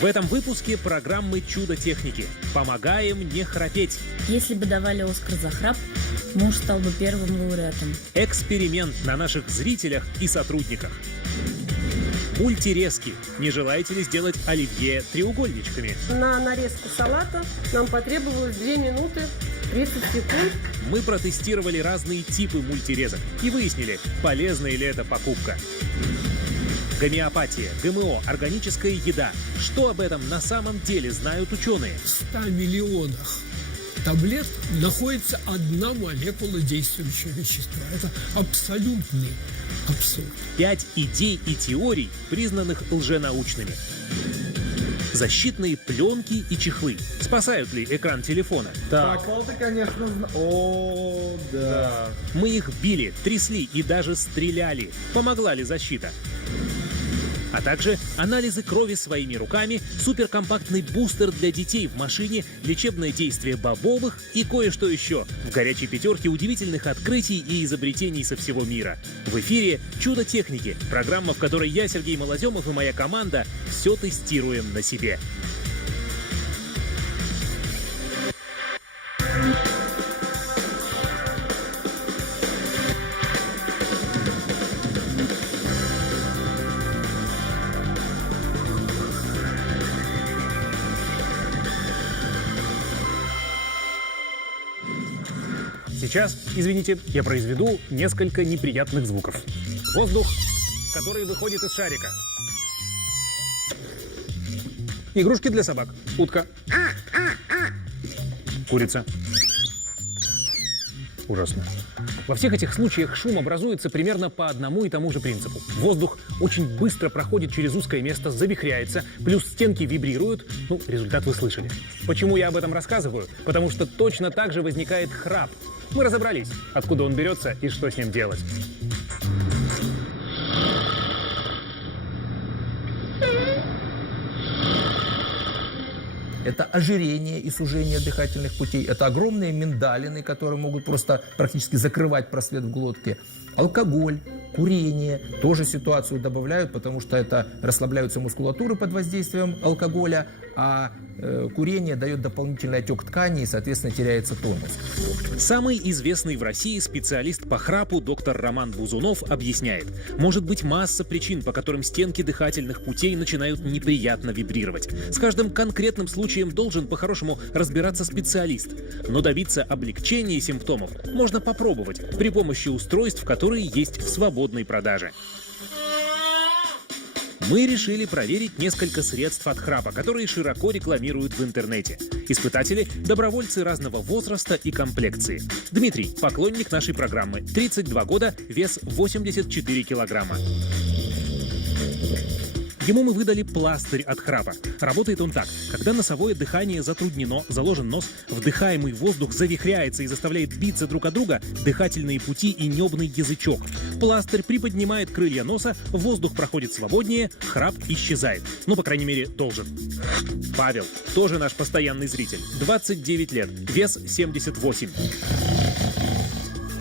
В этом выпуске программы «Чудо техники». Помогаем не храпеть. Если бы давали Оскар за храп, муж стал бы первым лауреатом. Эксперимент на наших зрителях и сотрудниках. Мультирезки. Не желаете ли сделать оливье треугольничками? На нарезку салата нам потребовалось 2 минуты 30 секунд. Мы протестировали разные типы мультирезок и выяснили, полезна ли эта покупка. Гомеопатия, ГМО, органическая еда. Что об этом на самом деле знают ученые? В 100 миллионах таблет находится одна молекула действующего вещества. Это абсолютный абсурд. 5 идей и теорий, признанных лженаучными. Защитные пленки и чехлы. Спасают ли экран телефона? Прокол-то, конечно, О, да. Мы их били, трясли и даже стреляли. Помогла ли защита? А также анализы крови своими руками, суперкомпактный бустер для детей в машине, лечебное действие бобовых и кое-что еще. В горячей пятерке удивительных открытий и изобретений со всего мира. В эфире «Чудо техники», программа, в которой я, Сергей Малоземов, и моя команда все тестируем на себе. Сейчас, извините, я произведу несколько неприятных звуков. Воздух, который выходит из шарика. Игрушки для собак. Утка. Курица. Ужасно. Во всех этих случаях шум образуется примерно по одному и тому же принципу. Воздух очень быстро проходит через узкое место, завихряется, плюс стенки вибрируют. Результат вы слышали. Почему я об этом рассказываю? Потому что точно так же возникает храп. Мы разобрались, откуда он берется и что с ним делать. Это ожирение и сужение дыхательных путей. Это огромные миндалины, которые могут просто практически закрывать просвет в глотке. Алкоголь, курение тоже ситуацию добавляют, потому что это расслабляются мускулатуры под воздействием алкоголя, а курение дает дополнительный отек тканей и, соответственно, теряется тонус. Самый известный в России специалист по храпу доктор Роман Бузунов объясняет. Может быть масса причин, по которым стенки дыхательных путей начинают неприятно вибрировать. С каждым конкретным случаем должен по-хорошему разбираться специалист. Но добиться облегчения симптомов можно попробовать при помощи устройств, которые есть в свободной продаже. Мы решили проверить несколько средств от храпа, которые широко рекламируют в интернете. Испытатели – добровольцы разного возраста и комплекции. Дмитрий – поклонник нашей программы, 32 года, вес 84 килограмма. Ему мы выдали пластырь от храпа. Работает он так. Когда носовое дыхание затруднено, заложен нос, вдыхаемый воздух завихряется и заставляет биться друг от друга дыхательные пути и небный язычок. Пластырь приподнимает крылья носа, воздух проходит свободнее, храп исчезает. По крайней мере, должен. Павел, тоже наш постоянный зритель, 29 лет, вес 78.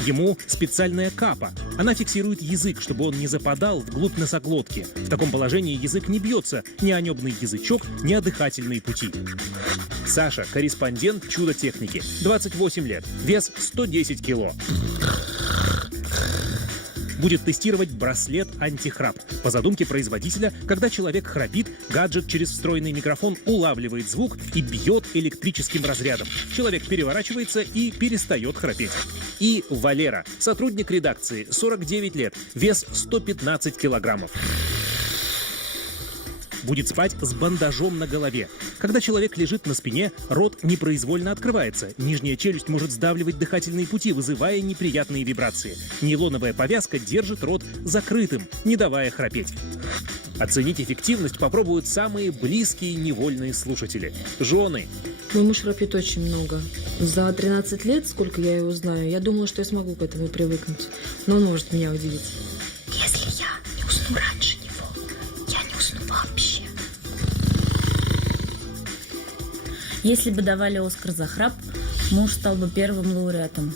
Ему специальная капа. Она фиксирует язык, чтобы он не западал вглубь носоглотки. В таком положении язык не бьется ни о небный язычок, ни о дыхательные пути. Саша, корреспондент «Чудо техники», 28 лет, вес 110 кило. Будет тестировать браслет антихрап. По задумке производителя, когда человек храпит, гаджет через встроенный микрофон улавливает звук и бьет электрическим разрядом. Человек переворачивается и перестает храпеть. И Валера, сотрудник редакции, 49 лет, вес 115 килограммов. Будет спать с бандажом на голове. Когда человек лежит на спине, рот непроизвольно открывается. Нижняя челюсть может сдавливать дыхательные пути, вызывая неприятные вибрации. Нейлоновая повязка держит рот закрытым, не давая храпеть. Оценить эффективность попробуют самые близкие невольные слушатели – жены. Мой муж храпит очень много. За 13 лет, сколько я его знаю, я думала, что я смогу к этому привыкнуть. Но он может меня удивить. Если я не усну раньше него, я не усну вообще. Если бы давали Оскар за храп, муж стал бы первым лауреатом.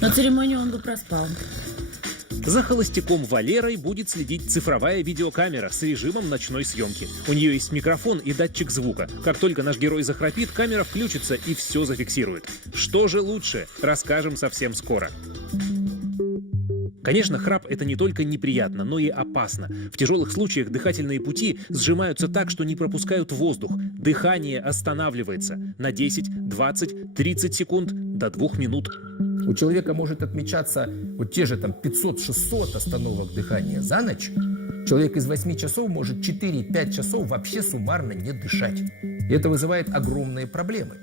Но церемонию он бы проспал. За холостяком Валерой будет следить цифровая видеокамера с режимом ночной съемки. У нее есть микрофон и датчик звука. Как только наш герой захрапит, камера включится и все зафиксирует. Что же лучше, расскажем совсем скоро. Конечно, храп – это не только неприятно, но и опасно. В тяжелых случаях дыхательные пути сжимаются так, что не пропускают воздух. Дыхание останавливается на 10, 20, 30 секунд до 2 минут. У человека может отмечаться вот те же там 500-600 остановок дыхания за ночь. Человек из 8 часов может 4-5 часов вообще суммарно не дышать. И это вызывает огромные проблемы.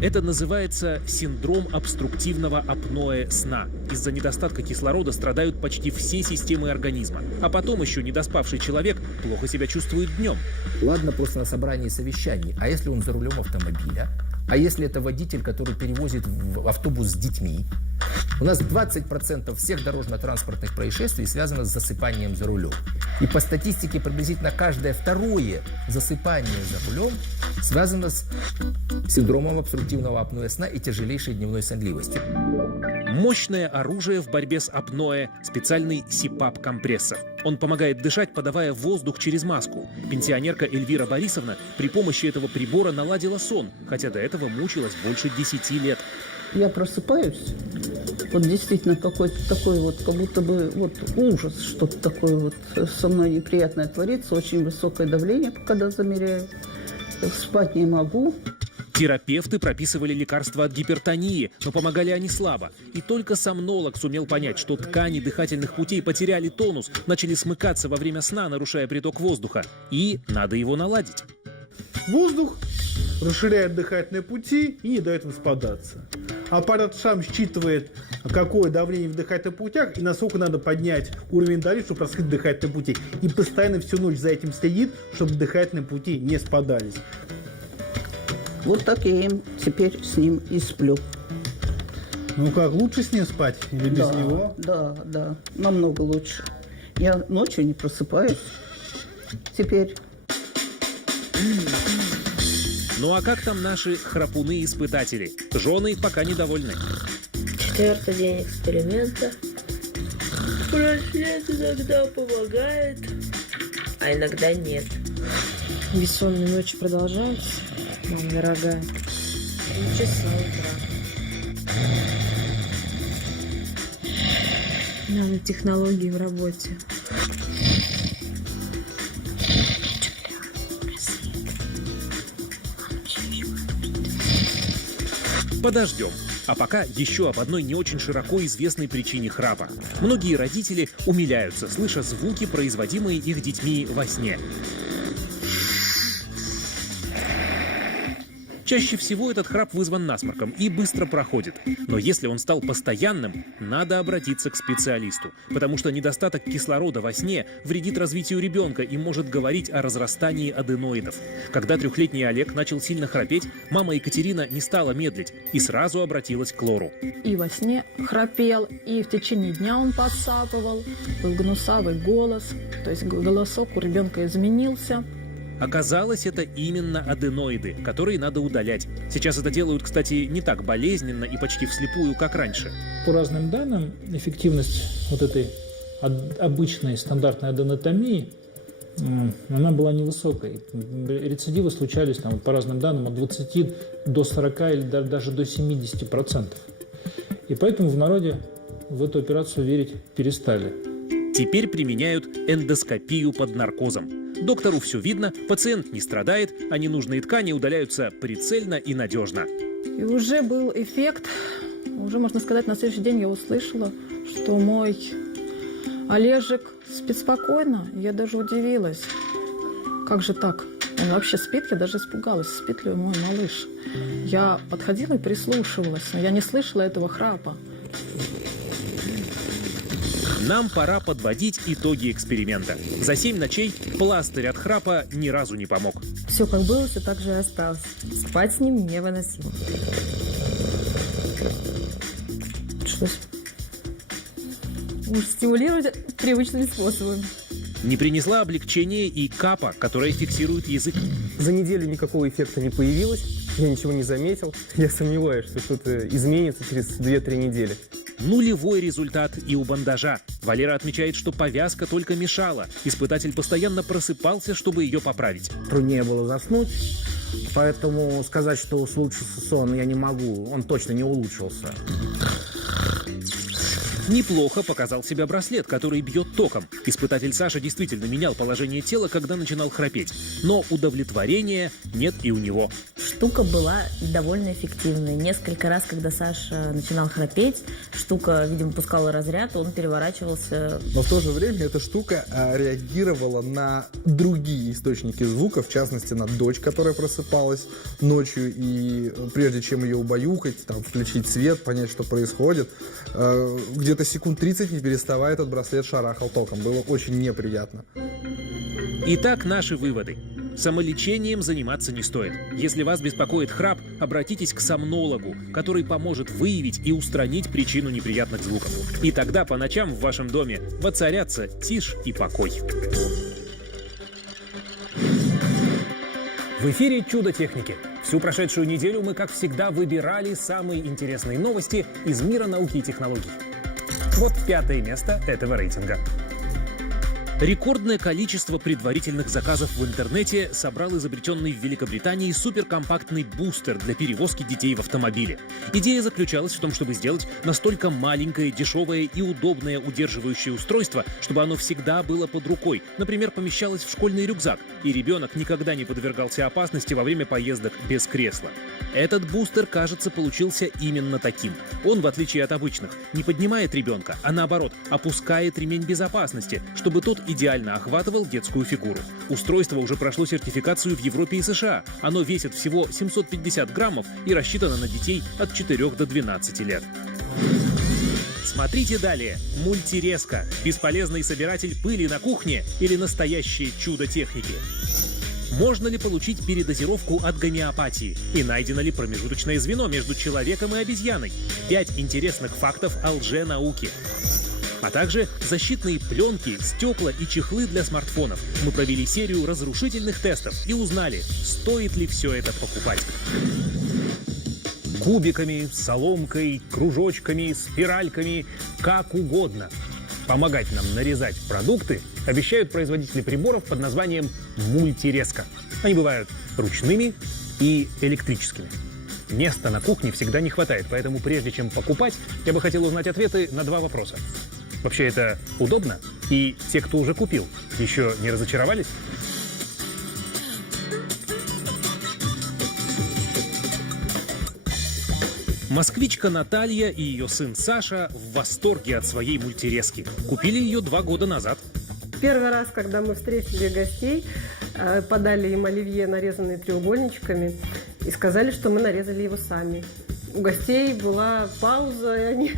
Это называется синдром обструктивного апноэ сна. Из-за недостатка кислорода страдают почти все системы организма. А потом еще недоспавший человек плохо себя чувствует днем. Ладно, просто на собрании совещаний. А если он за рулем автомобиля? А если это водитель, который перевозит в автобус с детьми? У нас 20% всех дорожно-транспортных происшествий связано с засыпанием за рулем. И по статистике приблизительно каждое второе засыпание за рулем связано с синдромом обструктивного апноэ сна и тяжелейшей дневной сонливостью. Мощное оружие в борьбе с апноэ – специальный СИПАП-компрессор. Он помогает дышать, подавая воздух через маску. Пенсионерка Эльвира Борисовна при помощи этого прибора наладила сон, хотя до этого мучилась больше 10 лет. Я просыпаюсь, вот действительно какой-то такой вот, как будто бы вот ужас, что-то такое вот со мной неприятное творится, очень высокое давление, когда замеряю, спать не могу. Терапевты прописывали лекарства от гипертонии, но помогали они слабо. И только сомнолог сумел понять, что ткани дыхательных путей потеряли тонус, начали смыкаться во время сна, нарушая приток воздуха. И надо его наладить. Воздух расширяет дыхательные пути и не дает распадаться. Аппарат сам считывает, какое давление в дыхательных путях и насколько надо поднять уровень давления, чтобы раскрыть дыхательные пути. И постоянно всю ночь за этим следит, чтобы дыхательные пути не спадались. Вот так я им теперь с ним и сплю. Ну как, лучше с ним спать или без него? Да, намного лучше. Я ночью не просыпаюсь теперь. Ну а как там наши храпуны-испытатели? Жены пока недовольны. 4-й день эксперимента. Браслет иногда помогает, а иногда нет. Бессонные ночи продолжаются, мама дорогая. 3 часа утра. Нанотехнологии в работе. Подождем. А пока еще об одной не очень широко известной причине храпа. Многие родители умиляются, слыша звуки, производимые их детьми во сне. Чаще всего этот храп вызван насморком и быстро проходит. Но если он стал постоянным, надо обратиться к специалисту, потому что недостаток кислорода во сне вредит развитию ребенка и может говорить о разрастании аденоидов. Когда 3-летний Олег начал сильно храпеть, мама Екатерина не стала медлить и сразу обратилась к лору. И во сне храпел, и в течение дня он посапывал, был гнусавый голос, то есть голосок у ребенка изменился. Оказалось, это именно аденоиды, которые надо удалять. Сейчас это делают, кстати, не так болезненно и почти вслепую, как раньше. По разным данным, эффективность вот этой обычной стандартной аденотомии, она была невысокой. Рецидивы случались, там, по разным данным, от 20 до 40 или даже до 70%. И поэтому в народе в эту операцию верить перестали. Теперь применяют эндоскопию под наркозом. Доктору все видно, пациент не страдает, а ненужные ткани удаляются прицельно и надежно. И уже был эффект, уже, можно сказать, на следующий день я услышала, что мой Олежек спит спокойно. Я даже удивилась. Как же так? Он вообще спит? Я даже испугалась, спит ли мой малыш. Я подходила и прислушивалась, но я не слышала этого храпа. Нам пора подводить итоги эксперимента. За 7 ночей пластырь от храпа ни разу не помог. Все как было, все так же и осталось. Спать с ним невыносимо. Пришлось стимулировать привычными способами. Не принесла облегчения и капа, которая фиксирует язык. За неделю никакого эффекта не появилось, я ничего не заметил. Я сомневаюсь, что что-то изменится через 2-3 недели. нулевой результат и у бандажа. Валера отмечает, что повязка только мешала. Испытатель постоянно просыпался, чтобы ее поправить. Труднее было заснуть, поэтому сказать, что улучшился сон, я не могу. Он точно не улучшился. Неплохо показал себя браслет, который бьет током. Испытатель Саша действительно менял положение тела, когда начинал храпеть. Но удовлетворения нет и у него. Штука была довольно эффективной. Несколько раз, когда Саша начинал храпеть, штука, видимо, пускала разряд, он переворачивался. Но в то же время эта штука реагировала на другие источники звука, в частности, на дочь, которая просыпалась ночью, и прежде чем ее убаюкать, там, включить свет, понять, что происходит, где-то секунд 30, не переставая, этот браслет шарахал током. Было очень неприятно. Итак, наши выводы. Самолечением заниматься не стоит. Если вас беспокоит храп, обратитесь к сомнологу, который поможет выявить и устранить причину неприятных звуков. И тогда по ночам в вашем доме воцарятся тишь и покой. В эфире «Чудо техники». Всю прошедшую неделю мы, как всегда, выбирали самые интересные новости из мира науки и технологий. Вот 5-е место этого рейтинга. Рекордное количество предварительных заказов в интернете собрал изобретенный в Великобритании суперкомпактный бустер для перевозки детей в автомобиле. Идея заключалась в том, чтобы сделать настолько маленькое, дешевое и удобное удерживающее устройство, чтобы оно всегда было под рукой, например, помещалось в школьный рюкзак, и ребенок никогда не подвергался опасности во время поездок без кресла. Этот бустер, кажется, получился именно таким. Он, в отличие от обычных, не поднимает ребенка, а наоборот, опускает ремень безопасности, чтобы тот идеально охватывал детскую фигуру. Устройство уже прошло сертификацию в Европе и США. Оно весит всего 750 граммов и рассчитано на детей от 4 до 12 лет. Смотрите далее. Мультирезка. Бесполезный собиратель пыли на кухне или настоящее чудо техники? Можно ли получить передозировку от гомеопатии? И найдено ли промежуточное звено между человеком и обезьяной? 5 интересных фактов о лженауке. А также защитные пленки, стекла и чехлы для смартфонов. Мы провели серию разрушительных тестов и узнали, стоит ли все это покупать. Кубиками, соломкой, кружочками, спиральками, как угодно. Помогать нам нарезать продукты обещают производители приборов под названием мультирезка. Они бывают ручными и электрическими. Места на кухне всегда не хватает, поэтому прежде чем покупать, я бы хотел узнать ответы на 2 вопроса. Вообще это удобно? И те, кто уже купил, еще не разочаровались? Москвичка Наталья и ее сын Саша в восторге от своей мультирезки. Купили ее 2 года назад. Первый раз, когда мы встретили гостей, подали им оливье, нарезанное треугольничками, и сказали, что мы нарезали его сами. У гостей была пауза, и они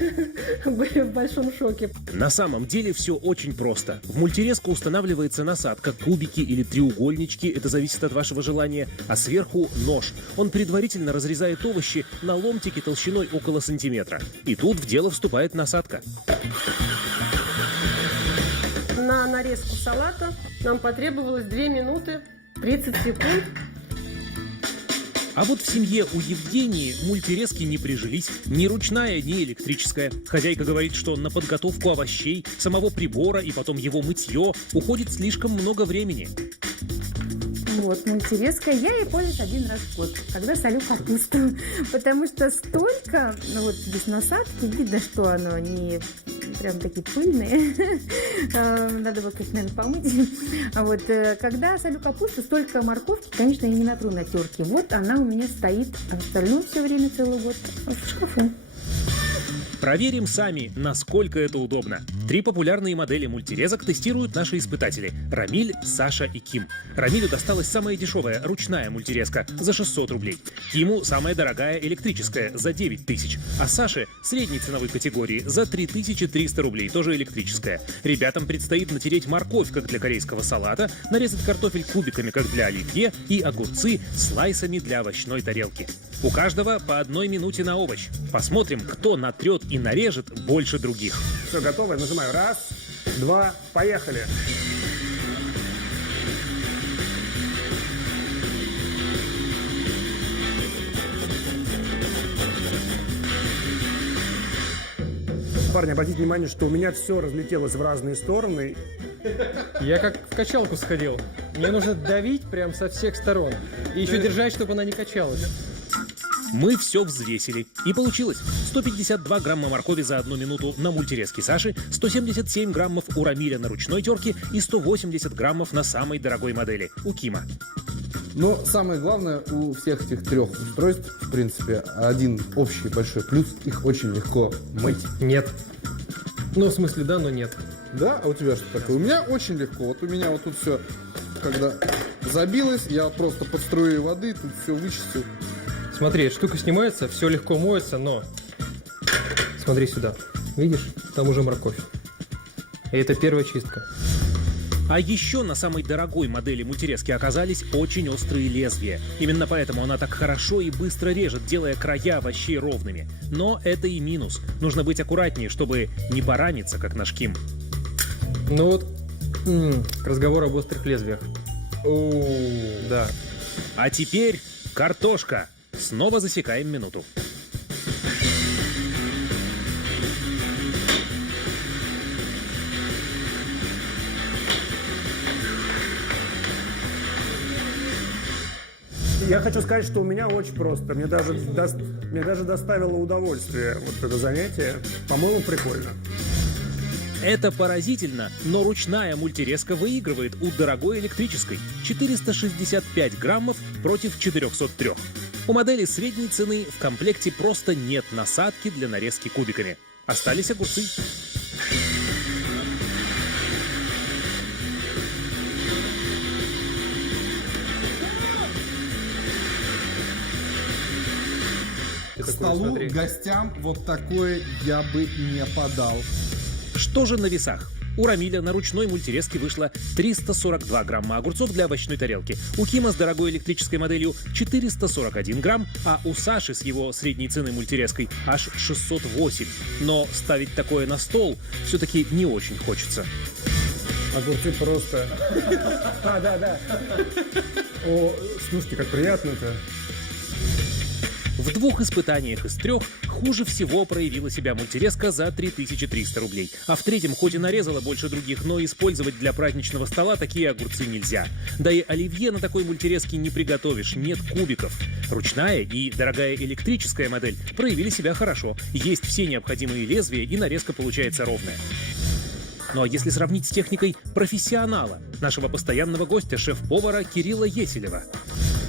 были в большом шоке. На самом деле все очень просто. В мультирезку устанавливается насадка, кубики или треугольнички, это зависит от вашего желания, а сверху нож. Он предварительно разрезает овощи на ломтики толщиной около сантиметра. И тут в дело вступает насадка. На нарезку салата нам потребовалось 2 минуты 30 секунд. А вот в семье у Евгении мультирезки не прижились. Ни ручная, ни электрическая. Хозяйка говорит, что на подготовку овощей, самого прибора и потом его мытье уходит слишком много времени. Вот, мультирезка. Я ей пользуюсь 1 раз в год, когда солю капусту. Потому что столько, ну вот без насадки, видно, что оно не прям такие пыльные. Надо было, конечно, наверное, помыть. Вот, когда солю капусту, столько морковки, конечно, я не натру на терке. Вот она у меня стоит остальное все время, целый год в шкафу. Проверим сами, насколько это удобно. 3 популярные модели мультирезок тестируют наши испытатели – Рамиль, Саша и Ким. Рамилю досталась самая дешевая ручная мультирезка за 600 рублей. Киму самая дорогая электрическая за 9000. А Саше средней ценовой категории за 3300 рублей, тоже электрическая. Ребятам предстоит натереть морковь, как для корейского салата, нарезать картофель кубиками, как для оливье, и огурцы слайсами для овощной тарелки. У каждого по 1 минуте на овощ. Посмотрим, кто натрет и нарежет больше других. Все, готово. Я нажимаю. 1, 2, поехали. Парни, обратите внимание, что у меня все разлетелось в разные стороны. Я как в качалку сходил. Мне нужно давить прям со всех сторон. И еще держать, чтобы она не качалась. Мы все взвесили. И получилось. 152 грамма моркови за 1 минуту на мультирезке Саши, 177 граммов у Рамиля на ручной терке и 180 граммов на самой дорогой модели у Кима. Но самое главное у всех этих трех устройств, в принципе, один общий большой плюс, их очень легко мыть. Нет. Ну, в смысле, да, но нет. Да? А у тебя что такое? У меня очень легко. Вот у меня вот тут все, когда забилось, я просто под струей воды тут все вычистил. Смотри, эта штука снимается, все легко моется, но... Смотри сюда. Видишь? Там уже морковь. И это первая чистка. А еще на самой дорогой модели мультирезки оказались очень острые лезвия. Именно поэтому она так хорошо и быстро режет, делая края овощей ровными. Но это и минус. Нужно быть аккуратнее, чтобы не пораниться, как наш Ким. Ну вот, к разговору об острых лезвиях. Да. А теперь картошка. Снова засекаем минуту. Я хочу сказать, что у меня очень просто. Мне даже доставило удовольствие вот это занятие. По-моему, прикольно. Это поразительно, но ручная мультирезка выигрывает у дорогой электрической. 465 граммов против 403. У модели средней цены в комплекте просто нет насадки для нарезки кубиками. Остались огурцы. К столу, к гостям вот такое я бы не подал. Что же на весах? У Рамиля на ручной мультирезке вышло 342 грамма огурцов для овощной тарелки. У Кима с дорогой электрической моделью 441 грамм, а у Саши с его средней ценой мультирезкой аж 608. Но ставить такое на стол все-таки не очень хочется. Огурцы просто... Да. О, слушайте, как приятно-то. В 2 испытаниях из 3 хуже всего проявила себя мультирезка за 3300 рублей. А в 3-м хоть и нарезала больше других, но использовать для праздничного стола такие огурцы нельзя. Да и оливье на такой мультирезке не приготовишь, нет кубиков. Ручная и дорогая электрическая модель проявили себя хорошо. Есть все необходимые лезвия, и нарезка получается ровная. Ну а если сравнить с техникой профессионала, нашего постоянного гостя, шеф-повара Кирилла Еселева.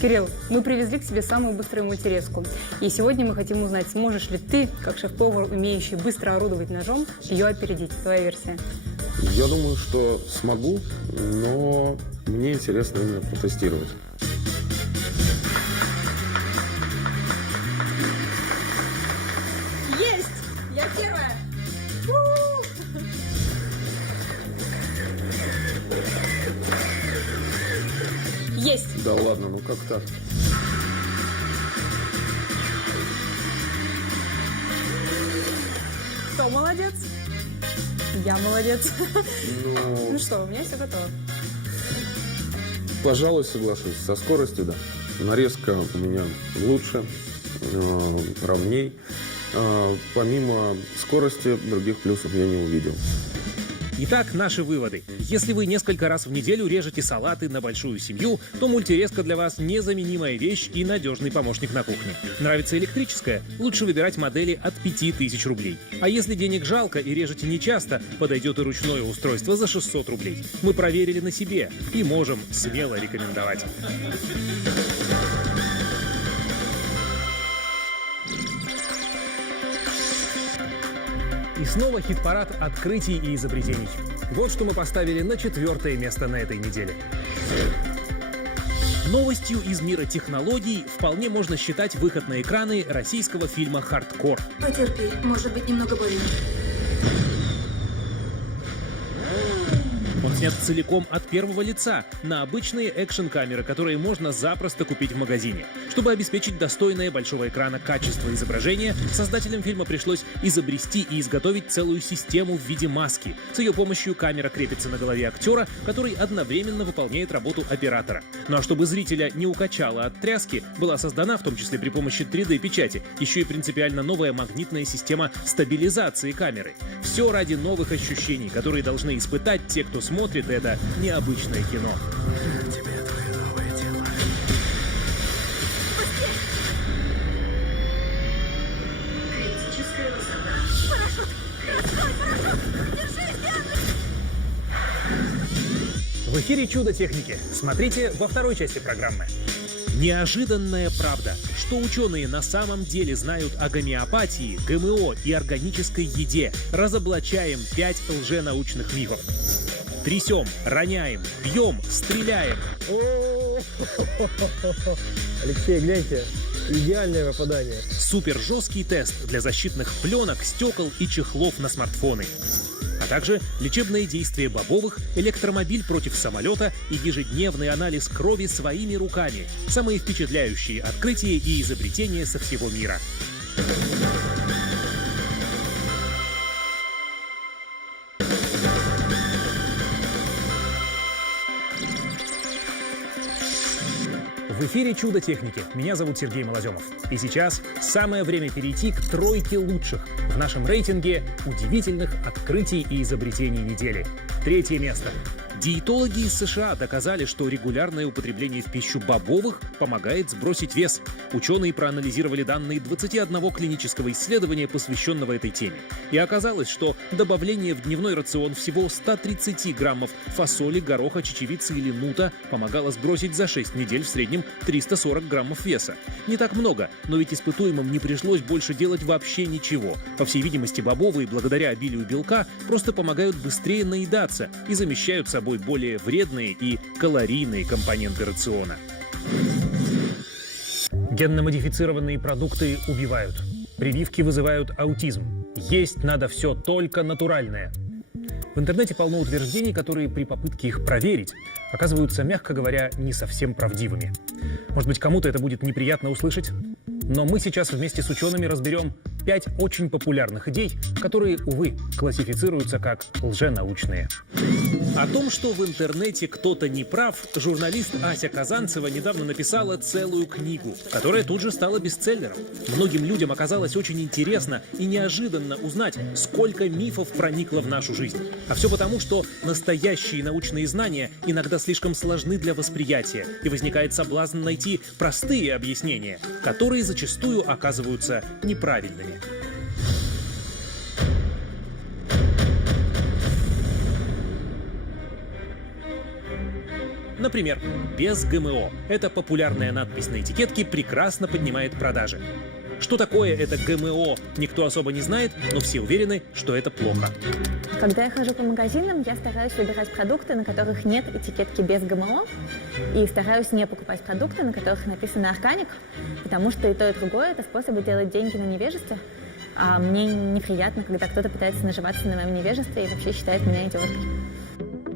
Кирилл, мы привезли к тебе самую быструю мультирезку. И сегодня мы хотим узнать, сможешь ли ты, как шеф-повар, умеющий быстро орудовать ножом, ее опередить. Твоя версия. Я думаю, что смогу, но мне интересно именно протестировать. Есть! Я первая! Есть! Да ладно, ну как так? Кто молодец? Я молодец. Ну, Ну что, у меня все готово. пожалуй, соглашусь. Со скоростью, да. Нарезка у меня лучше, ровней. Помимо скорости, других плюсов я не увидел. Итак, наши выводы. Если вы несколько раз в неделю режете салаты на большую семью, то мультирезка для вас незаменимая вещь и надежный помощник на кухне. Нравится электрическая? Лучше выбирать модели от 5000 рублей. А если денег жалко и режете нечасто, подойдет и ручное устройство за 600 рублей. Мы проверили на себе и можем смело рекомендовать. И снова хит-парад открытий и изобретений. Вот что мы поставили на 4-е место на этой неделе. Новостью из мира технологий вполне можно считать выход на экраны российского фильма «Хардкор». Потерпи, может быть немного больно. Он снят целиком от первого лица на обычные экшн-камеры, которые можно запросто купить в магазине. Чтобы обеспечить достойное большого экрана качество изображения, создателям фильма пришлось изобрести и изготовить целую систему в виде маски. С ее помощью камера крепится на голове актера, который одновременно выполняет работу оператора. Ну а чтобы зрителя не укачало от тряски, была создана, в том числе при помощи 3D-печати, еще и принципиально новая магнитная система стабилизации камеры. Все ради новых ощущений, которые должны испытать те, кто смотрит это необычное кино. В эфире «Чудо техники». Смотрите во второй части программы. Неожиданная правда, что ученые на самом деле знают о гомеопатии, ГМО и органической еде. Разоблачаем 5 лженаучных мифов. Трясем, роняем, бьем, стреляем. Алексей, гляньте, идеальное попадание. Супер жесткий тест для защитных пленок, стекол и чехлов на смартфоны. А также лечебное действие бобовых, электромобиль против самолета и ежедневный анализ крови своими руками. Самые впечатляющие открытия и изобретения со всего мира. В эфире «Чудо техники». Меня зовут Сергей Малоземов. И сейчас самое время перейти к тройке лучших в нашем рейтинге удивительных открытий и изобретений недели. 3 место. Диетологи из США доказали, что регулярное употребление в пищу бобовых помогает сбросить вес. Ученые проанализировали данные 21 клинического исследования, посвященного этой теме. И оказалось, что добавление в дневной рацион всего 130 граммов фасоли, гороха, чечевицы или нута помогало сбросить за 6 недель в среднем 340 граммов веса. Не так много, но ведь испытуемым не пришлось больше делать вообще ничего. По всей видимости, бобовые, благодаря обилию белка, просто помогают быстрее наедаться и замещают собой более вредные и калорийные компоненты рациона. Генно-модифицированные продукты убивают. Прививки вызывают аутизм. Есть надо все только натуральное. В интернете полно утверждений, которые при попытке их проверить оказываются, мягко говоря, не совсем правдивыми. Может быть, кому-то это будет неприятно услышать? Но мы сейчас вместе с учеными разберем 5 очень популярных идей, которые, увы, классифицируются как лженаучные. О том, что в интернете кто-то не прав, журналист Ася Казанцева недавно написала целую книгу, которая тут же стала бестселлером. Многим людям оказалось очень интересно и неожиданно узнать, сколько мифов проникло в нашу жизнь. А все потому, что настоящие научные знания иногда слишком сложны для восприятия, и возникает соблазн найти простые объяснения, которые зачастую оказываются неправильными. Например, без ГМО. Эта популярная надпись на этикетке прекрасно поднимает продажи. Что такое это ГМО, никто особо не знает, но все уверены, что это плохо. Когда я хожу по магазинам, я стараюсь выбирать продукты, на которых нет этикетки без ГМО, и стараюсь не покупать продукты, на которых написано «органик», потому что и то, и другое – это способы делать деньги на невежестве. А мне неприятно, когда кто-то пытается наживаться на моем невежестве и вообще считает меня идиоткой.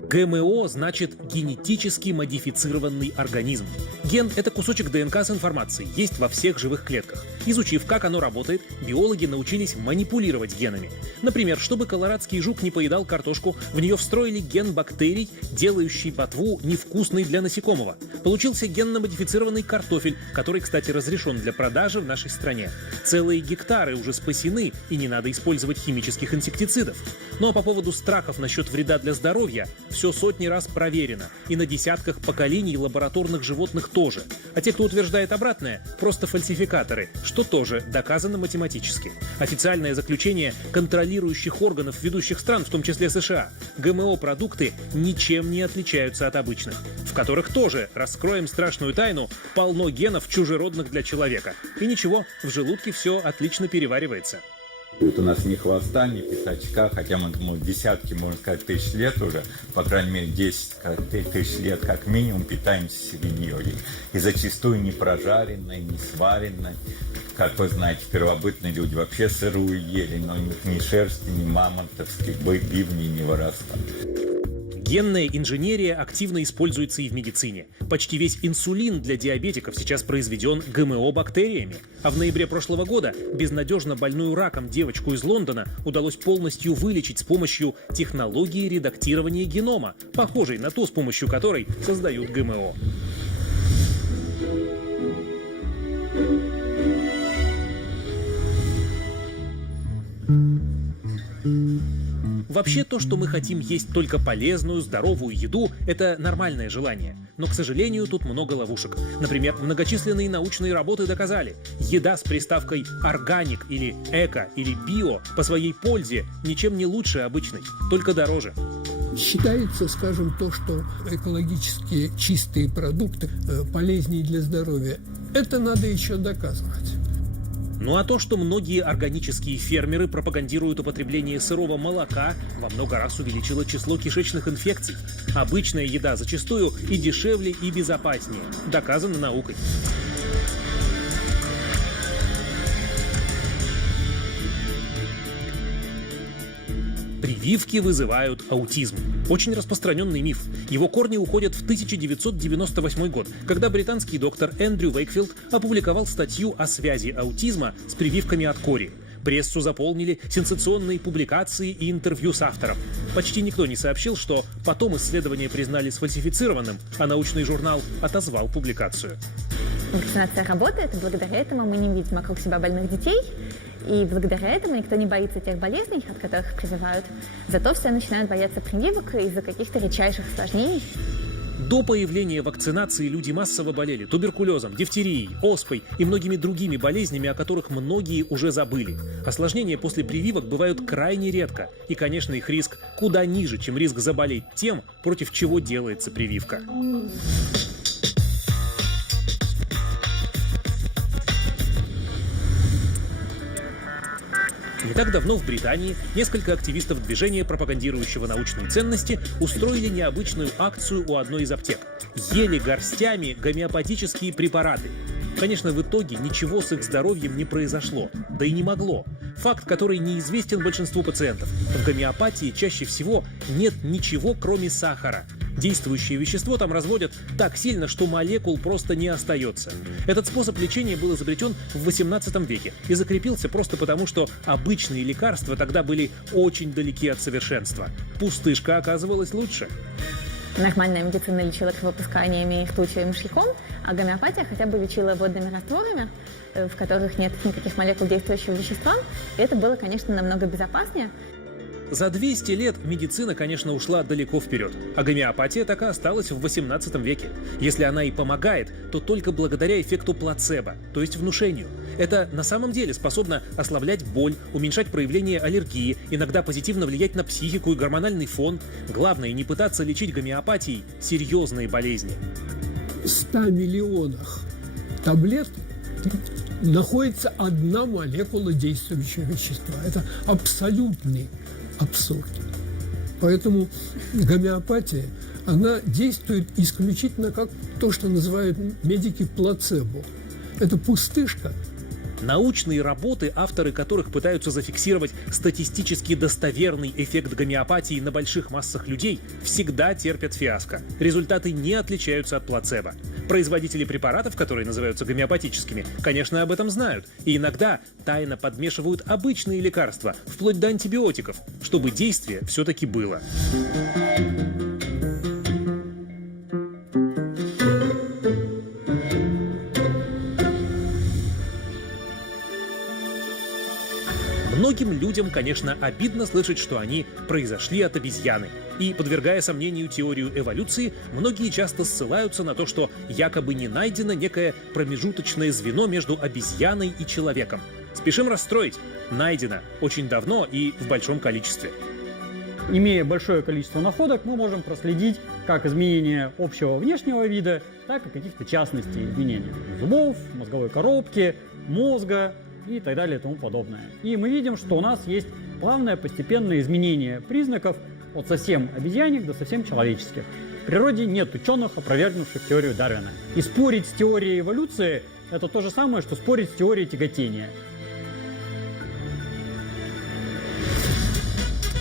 ГМО значит генетически модифицированный организм. Ген – это кусочек ДНК с информацией, есть во всех живых клетках. Изучив, как оно работает, биологи научились манипулировать генами. Например, чтобы колорадский жук не поедал картошку, в нее встроили ген бактерий, делающий ботву невкусной для насекомого. Получился генно-модифицированный картофель, который, кстати, разрешен для продажи в нашей стране. Целые гектары уже спасены, и не надо использовать химических инсектицидов. Ну а по поводу страхов насчет вреда для здоровья – все сотни раз проверено, и на десятках поколений лабораторных животных тоже. А те, кто утверждает обратное, просто фальсификаторы, что тоже доказано математически. Официальное заключение контролирующих органов ведущих стран, в том числе США: ГМО-продукты ничем не отличаются от обычных, в которых тоже, раскроем страшную тайну, полно генов, чужеродных для человека. И ничего, в желудке все отлично переваривается. Тут у нас ни хвоста, ни пятачка, хотя мы, думаю, десятки, можно сказать, тысяч лет уже, по крайней мере, 10 тысяч лет как минимум питаемся свиньей. И зачастую не прожаренной, не сваренной. Как вы знаете, первобытные люди вообще сырую ели, но ни шерсти, ни мамонтовских бивней не вырастали. Генная инженерия активно используется и в медицине. Почти весь инсулин для диабетиков сейчас произведен ГМО-бактериями. А в ноябре прошлого года безнадежно больную раком девочку из Лондона удалось полностью вылечить с помощью технологии редактирования генома, похожей на ту, с помощью которой создают ГМО. Вообще, то, что мы хотим есть только полезную, здоровую еду, это нормальное желание. Но, к сожалению, тут много ловушек. Например, многочисленные научные работы доказали, еда с приставкой «органик» или «эко» или «био» по своей пользе ничем не лучше обычной, только дороже. Считается, скажем, то, что экологически чистые продукты полезнее для здоровья. Это надо еще доказывать. Ну а то, что многие органические фермеры пропагандируют употребление сырого молока, во много раз увеличило число кишечных инфекций. Обычная еда зачастую и дешевле, и безопаснее. Доказано наукой. Прививки вызывают аутизм. Очень распространенный миф. Его корни уходят в 1998 год, когда британский доктор Эндрю Вейкфилд опубликовал статью о связи аутизма с прививками от кори. Прессу заполнили сенсационные публикации и интервью с автором. Почти никто не сообщил, что потом исследование признали сфальсифицированным, а научный журнал отозвал публикацию. Вакцинация работает, и благодаря этому мы не видим вокруг себя больных детей. И благодаря этому никто не боится тех болезней, от которых прививают. Зато все начинают бояться прививок из-за каких-то редчайших осложнений. До появления вакцинации люди массово болели туберкулезом, дифтерией, оспой и многими другими болезнями, о которых многие уже забыли. Осложнения после прививок бывают крайне редко. И, конечно, их риск куда ниже, чем риск заболеть тем, против чего делается прививка. Не так давно в Британии несколько активистов движения, пропагандирующего научные ценности, устроили необычную акцию у одной из аптек. Ели горстями гомеопатические препараты. Конечно, в итоге ничего с их здоровьем не произошло, да и не могло. Факт, который неизвестен большинству пациентов. В гомеопатии чаще всего нет ничего, кроме сахара. Действующее вещество там разводят так сильно, что молекул просто не остается. Этот способ лечения был изобретен в XVIII веке и закрепился просто потому, что обычные лекарства тогда были очень далеки от совершенства. Пустышка оказывалась лучше. Нормальная медицина лечила кровопусканиями, ртутью и мышьяком, а гомеопатия хотя бы лечила водными растворами, в которых нет никаких молекул действующего вещества. И это было, конечно, намного безопаснее. За 200 лет медицина, конечно, ушла далеко вперед, а гомеопатия так и осталась в XVIII веке. Если она и помогает, то только благодаря эффекту плацебо, то есть внушению. Это на самом деле способно ослаблять боль, уменьшать проявление аллергии, иногда позитивно влиять на психику и гормональный фон. Главное, не пытаться лечить гомеопатией серьезные болезни. В 100 миллионах таблет находится одна молекула действующего вещества. Это абсолютный абсурд. Поэтому гомеопатия, она действует исключительно как то, что называют медики плацебо. Это пустышка. Научные работы, авторы которых пытаются зафиксировать статистически достоверный эффект гомеопатии на больших массах людей, всегда терпят фиаско. Результаты не отличаются от плацебо. Производители препаратов, которые называются гомеопатическими, конечно, об этом знают. И иногда тайно подмешивают обычные лекарства, вплоть до антибиотиков, чтобы действие все-таки было. Многим людям, конечно, обидно слышать, что они произошли от обезьяны. И, подвергая сомнению теорию эволюции, многие часто ссылаются на то, что якобы не найдено некое промежуточное звено между обезьяной и человеком. Спешим расстроить. Найдено очень давно и в большом количестве. Имея большое количество находок, мы можем проследить как изменение общего внешнего вида, так и каких-то частностей изменения зубов, мозговой коробки, мозга и так далее и тому подобное. И мы видим, что у нас есть плавное постепенное изменение признаков от совсем обезьяньих до совсем человеческих. В природе нет ученых, опровергнувших теорию Дарвина. И спорить с теорией эволюции – это то же самое, что спорить с теорией тяготения.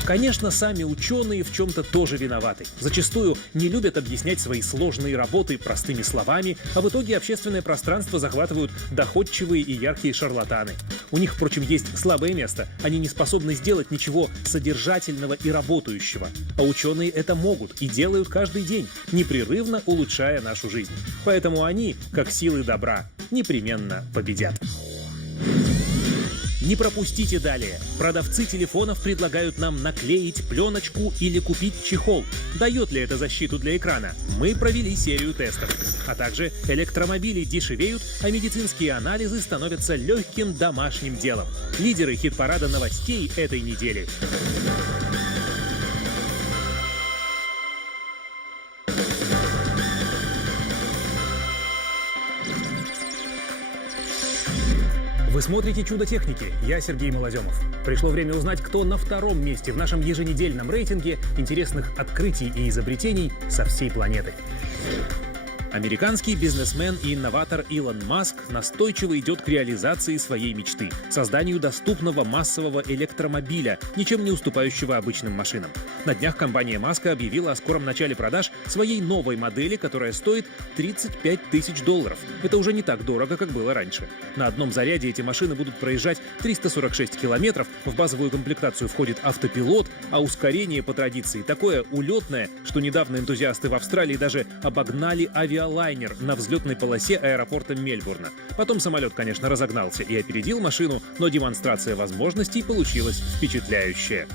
Конечно, сами ученые в чем-то тоже виноваты. Зачастую не любят объяснять свои сложные работы простыми словами, а в итоге общественное пространство захватывают доходчивые и яркие шарлатаны. У них, впрочем, есть слабое место. Они не способны сделать ничего содержательного и работающего. А ученые это могут и делают каждый день, непрерывно улучшая нашу жизнь. Поэтому они, как силы добра, непременно победят. Не пропустите далее. Продавцы телефонов предлагают нам наклеить пленочку или купить чехол. Дает ли это защиту для экрана? Мы провели серию тестов. А также электромобили дешевеют, а медицинские анализы становятся легким домашним делом. Лидеры хит-парада новостей этой недели. Вы смотрите «Чудо техники». Я Сергей Малоземов. Пришло время узнать, кто на втором месте в нашем еженедельном рейтинге интересных открытий и изобретений со всей планеты. Американский бизнесмен и инноватор Илон Маск настойчиво идет к реализации своей мечты – созданию доступного массового электромобиля, ничем не уступающего обычным машинам. На днях компания Маска объявила о скором начале продаж своей новой модели, которая стоит $35 тысяч. Это уже не так дорого, как было раньше. На одном заряде эти машины будут проезжать 346 километров, в базовую комплектацию входит автопилот, а ускорение по традиции такое улетное, что недавно энтузиасты в Австралии даже обогнали авиалайнер на взлетной полосе аэропорта Мельбурна. Потом самолет, конечно, разогнался и опередил машину, но демонстрация возможностей получилась впечатляющая.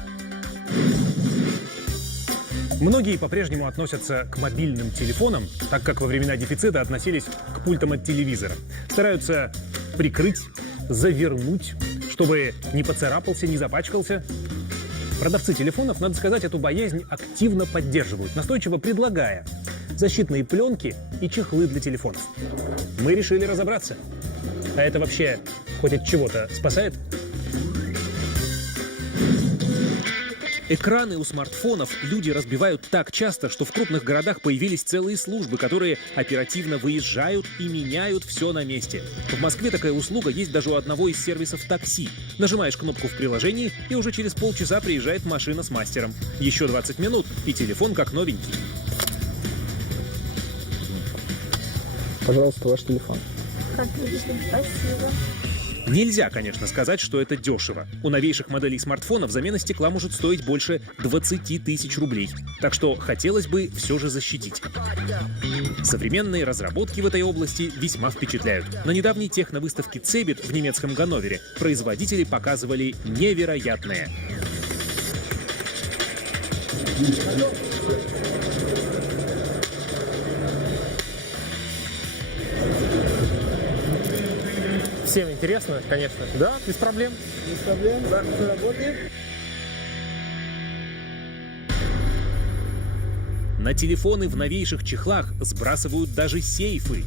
Многие по-прежнему относятся к мобильным телефонам, так как во времена дефицита относились к пультам от телевизора. Стараются прикрыть, завернуть, чтобы не поцарапался, не запачкался. Продавцы телефонов, надо сказать, эту боязнь активно поддерживают, настойчиво предлагая защитные пленки и чехлы для телефонов. Мы решили разобраться. А это вообще хоть от чего-то спасает? Экраны у смартфонов люди разбивают так часто, что в крупных городах появились целые службы, которые оперативно выезжают и меняют все на месте. В Москве такая услуга есть даже у одного из сервисов такси. Нажимаешь кнопку в приложении, и уже через полчаса приезжает машина с мастером. Еще 20 минут, и телефон как новенький. Пожалуйста, ваш телефон. Как видите, спасибо. Нельзя, конечно, сказать, что это дешево. У новейших моделей смартфонов замена стекла может стоить больше 20 тысяч рублей. Так что хотелось бы все же защитить. Современные разработки в этой области весьма впечатляют. На недавней техновыставке CeBIT в немецком Ганновере производители показывали невероятное. Всем интересно, конечно. Да, без проблем. Без проблем, да, все работает. На телефоны в новейших чехлах сбрасывают даже сейфы.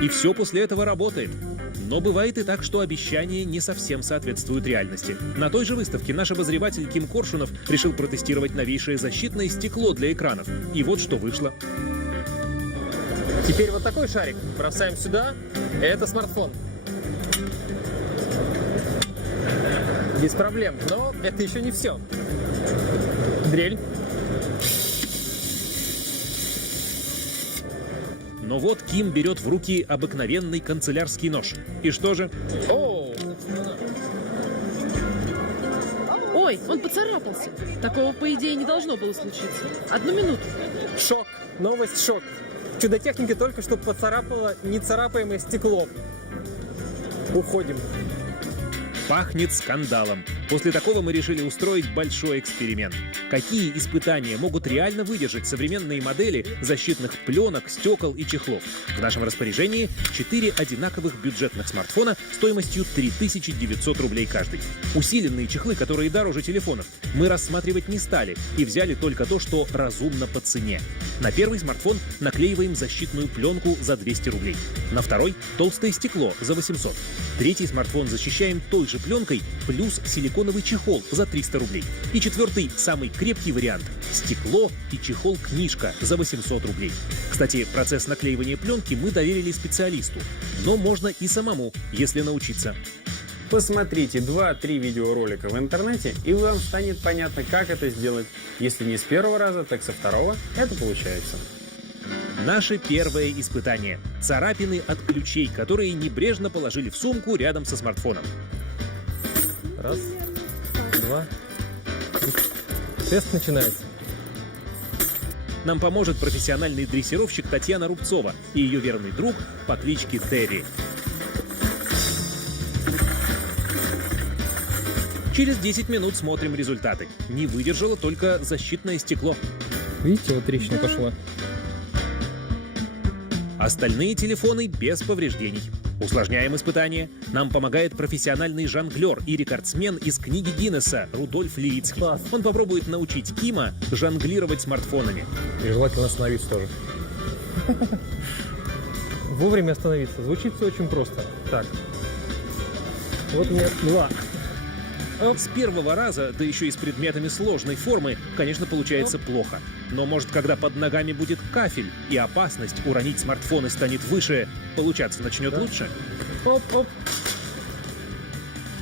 И все после этого работает. Но бывает и так, что обещания не совсем соответствуют реальности. На той же выставке наш обозреватель Ким Коршунов решил протестировать новейшее защитное стекло для экранов. И вот что вышло. Теперь вот такой шарик бросаем сюда. Это смартфон. Без проблем. Но это еще не все. Дрель. Но вот Ким берет в руки обыкновенный канцелярский нож. И что же? Ой, он поцарапался. Такого, по идее, не должно было случиться. 1 минуту. Шок. Новость шок. Чудо-техника только что поцарапала нецарапаемое стекло. Уходим. Пахнет скандалом. После такого мы решили устроить большой эксперимент. Какие испытания могут реально выдержать современные модели защитных пленок, стекол и чехлов? В нашем распоряжении 4 одинаковых бюджетных смартфона стоимостью 3900 рублей каждый. Усиленные чехлы, которые дороже телефонов, мы рассматривать не стали и взяли только то, что разумно по цене. На первый смартфон наклеиваем защитную пленку за 200 рублей. На второй – толстое стекло за 800. Третий смартфон защищаем той же пленкой плюс силиконовый чехол за 300 рублей. И четвертый, самый крепкий вариант – стекло и чехол-книжка за 800 рублей. Кстати, процесс наклеивания пленки мы доверили специалисту. Но можно и самому, если научиться. Посмотрите 2-3 видеоролика в интернете, и вам станет понятно, как это сделать. Если не с первого раза, так со второго это получается. Наше первое испытание – царапины от ключей, которые небрежно положили в сумку рядом со смартфоном. Раз, два, три. Тест начинается. Нам поможет профессиональный дрессировщик Татьяна Рубцова и ее верный друг по кличке Терри. Через 10 минут смотрим результаты. Не выдержало только защитное стекло. Видите, вот трещина пошла. Остальные телефоны без повреждений. Усложняем испытание. Нам помогает профессиональный жонглер и рекордсмен из книги Гиннесса Рудольф Левицкий. Он попробует научить Кима жонглировать смартфонами. И желательно остановиться тоже. Вовремя остановиться. Звучит все очень просто. Так. Вот у меня 2. С первого раза, да еще и с предметами сложной формы, конечно, получается плохо. Но может, когда под ногами будет кафель, и опасность уронить смартфоны станет выше, получаться начнет лучше? Оп-оп.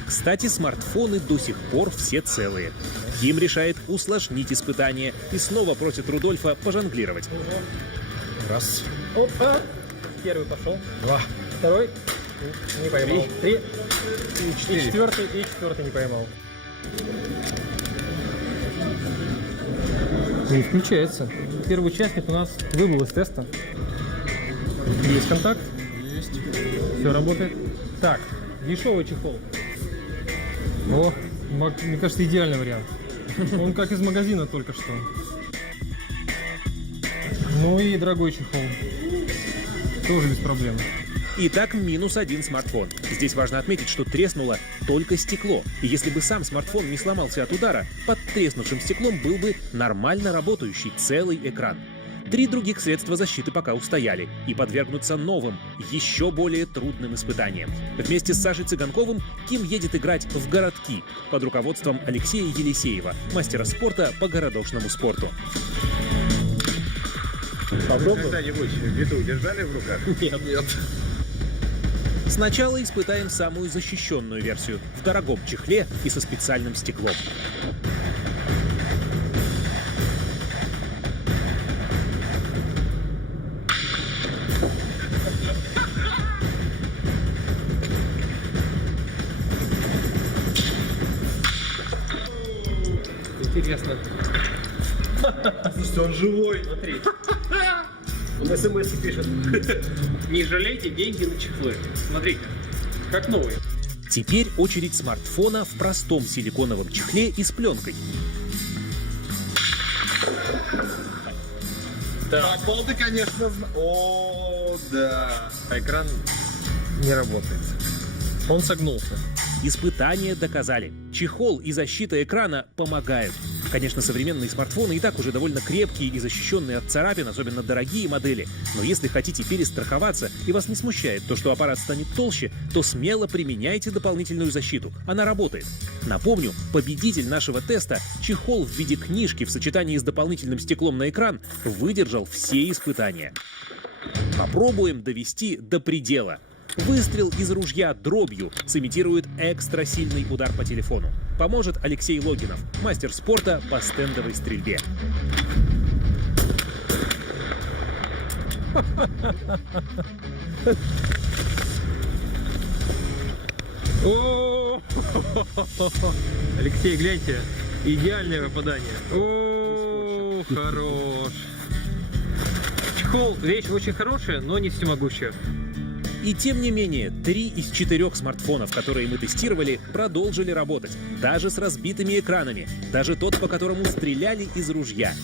Кстати, смартфоны до сих пор все целые. Ким решает усложнить испытание и снова просит Рудольфа пожонглировать. Раз. Опа. Первый пошел. 2. Второй. Не поймал. 3. И четвертый не поймал. Не включается. Первый участник у нас выбыл из теста. Есть контакт? Есть. Все работает. Так, дешевый чехол. О, мне кажется, идеальный вариант. Он как из магазина только что. Ну и дорогой чехол. Тоже без проблем. Итак, -1 смартфон. Здесь важно отметить, что треснуло только стекло. И если бы сам смартфон не сломался от удара, под треснувшим стеклом был бы нормально работающий целый экран. 3 других средства защиты пока устояли и подвергнутся новым, еще более трудным испытаниям. Вместе с Сашей Цыганковым Ким едет играть в городки под руководством Алексея Елисеева, мастера спорта по городошному спорту. Когда-нибудь беду держали в руках? Нет. Сначала испытаем самую защищенную версию в дорогом чехле и со специальным стеклом. Интересно. Слушайте, он живой. Смотри. Он смс пишет. Не жалейте деньги на чехлы. Смотрите, как новый. Теперь очередь смартфона в простом силиконовом чехле и с пленкой. Да. Полды, конечно, о, да. Экран не работает. Он согнулся. Испытания доказали. Чехол и защита экрана помогают. Конечно, современные смартфоны и так уже довольно крепкие и защищенные от царапин, особенно дорогие модели. Но если хотите перестраховаться и вас не смущает то, что аппарат станет толще, то смело применяйте дополнительную защиту. Она работает. Напомню, победитель нашего теста, чехол в виде книжки в сочетании с дополнительным стеклом на экран, выдержал все испытания. Попробуем довести до предела. Выстрел из ружья дробью сымитирует экстрасильный удар по телефону. Поможет Алексей Логинов, мастер спорта по стендовой стрельбе. О, Алексей, гляньте, идеальное попадание. О, хорош. Чехол, вещь очень хорошая, но не всемогущая. И тем не менее, 3 из 4 смартфонов, которые мы тестировали, продолжили работать. Даже с разбитыми экранами. Даже тот, по которому стреляли из ружья.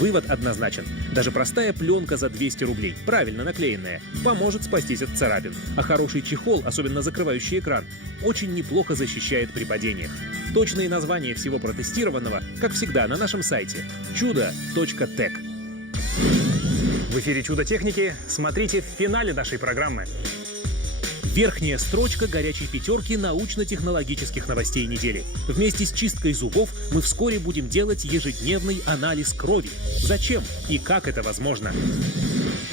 Вывод однозначен. Даже простая пленка за 200 рублей, правильно наклеенная, поможет спастись от царапин. А хороший чехол, особенно закрывающий экран, очень неплохо защищает при падениях. Точные названия всего протестированного, как всегда, на нашем сайте chudo.tech. В эфире «Чудо техники». Смотрите в финале нашей программы. Верхняя строчка горячей пятерки научно-технологических новостей недели. Вместе с чисткой зубов мы вскоре будем делать ежедневный анализ крови. Зачем и как это возможно?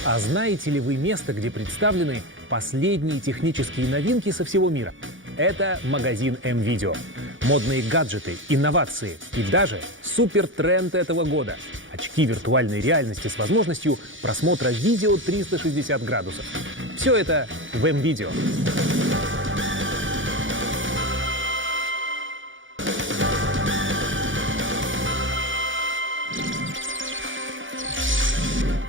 А знаете ли вы место, где представлены последние технические новинки со всего мира? Это магазин М-Видео. Модные гаджеты, инновации и даже супертренд этого года. Очки виртуальной реальности с возможностью просмотра видео 360 градусов. Все это в М-Видео.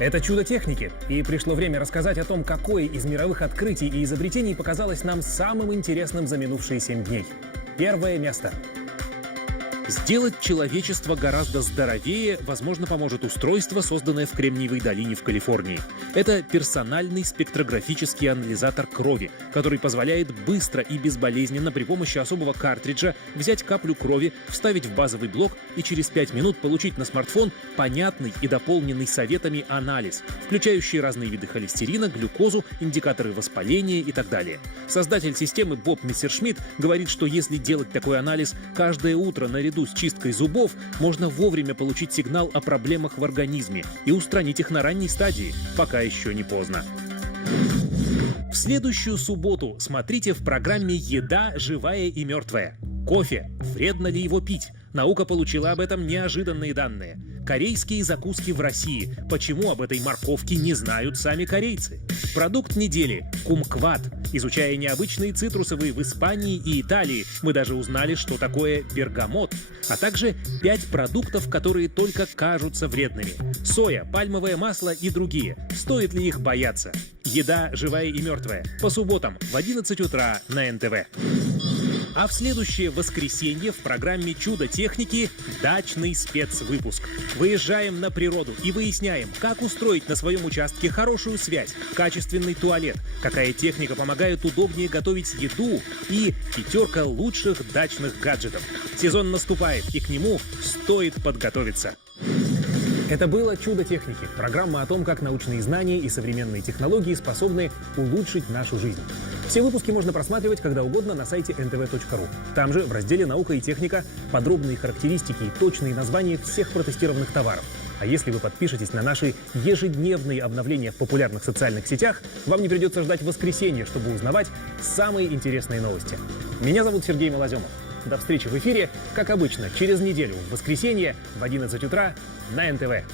Это чудо техники, и пришло время рассказать о том, какое из мировых открытий и изобретений показалось нам самым интересным за минувшие 7 дней. Первое место. Сделать человечество гораздо здоровее, возможно, поможет устройство, созданное в Кремниевой долине в Калифорнии. Это персональный спектрографический анализатор крови, который позволяет быстро и безболезненно при помощи особого картриджа взять каплю крови, вставить в базовый блок и через 5 минут получить на смартфон понятный и дополненный советами анализ, включающий разные виды холестерина, глюкозу, индикаторы воспаления и так далее. Создатель системы Боб Мессершмитт говорит, что если делать такой анализ каждое утро наряду с чисткой зубов, можно вовремя получить сигнал о проблемах в организме и устранить их на ранней стадии, пока еще не поздно. В следующую субботу смотрите в программе «Еда живая и мертвая». Кофе. Вредно ли его пить? Наука получила об этом неожиданные данные. Корейские закуски в России. Почему об этой морковке не знают сами корейцы? Продукт недели – кумкват. Изучая необычные цитрусовые в Испании и Италии, мы даже узнали, что такое бергамот. А также 5 продуктов, которые только кажутся вредными. Соя, пальмовое масло и другие. Стоит ли их бояться? Еда живая и мертвая. По субботам в 11 утра на НТВ. А в следующее воскресенье в программе «Чудо техники» дачный спецвыпуск. Выезжаем на природу и выясняем, как устроить на своем участке хорошую связь, качественный туалет, какая техника помогает удобнее готовить еду и 5 лучших дачных гаджетов. Сезон наступает, и к нему стоит подготовиться. Это было «Чудо техники» – программа о том, как научные знания и современные технологии способны улучшить нашу жизнь. Все выпуски можно просматривать когда угодно на сайте ntv.ru. Там же в разделе «Наука и техника» подробные характеристики и точные названия всех протестированных товаров. А если вы подпишетесь на наши ежедневные обновления в популярных социальных сетях, вам не придется ждать воскресенья, чтобы узнавать самые интересные новости. Меня зовут Сергей Малоземов. До встречи в эфире, как обычно, через неделю в воскресенье в 11 утра на НТВ.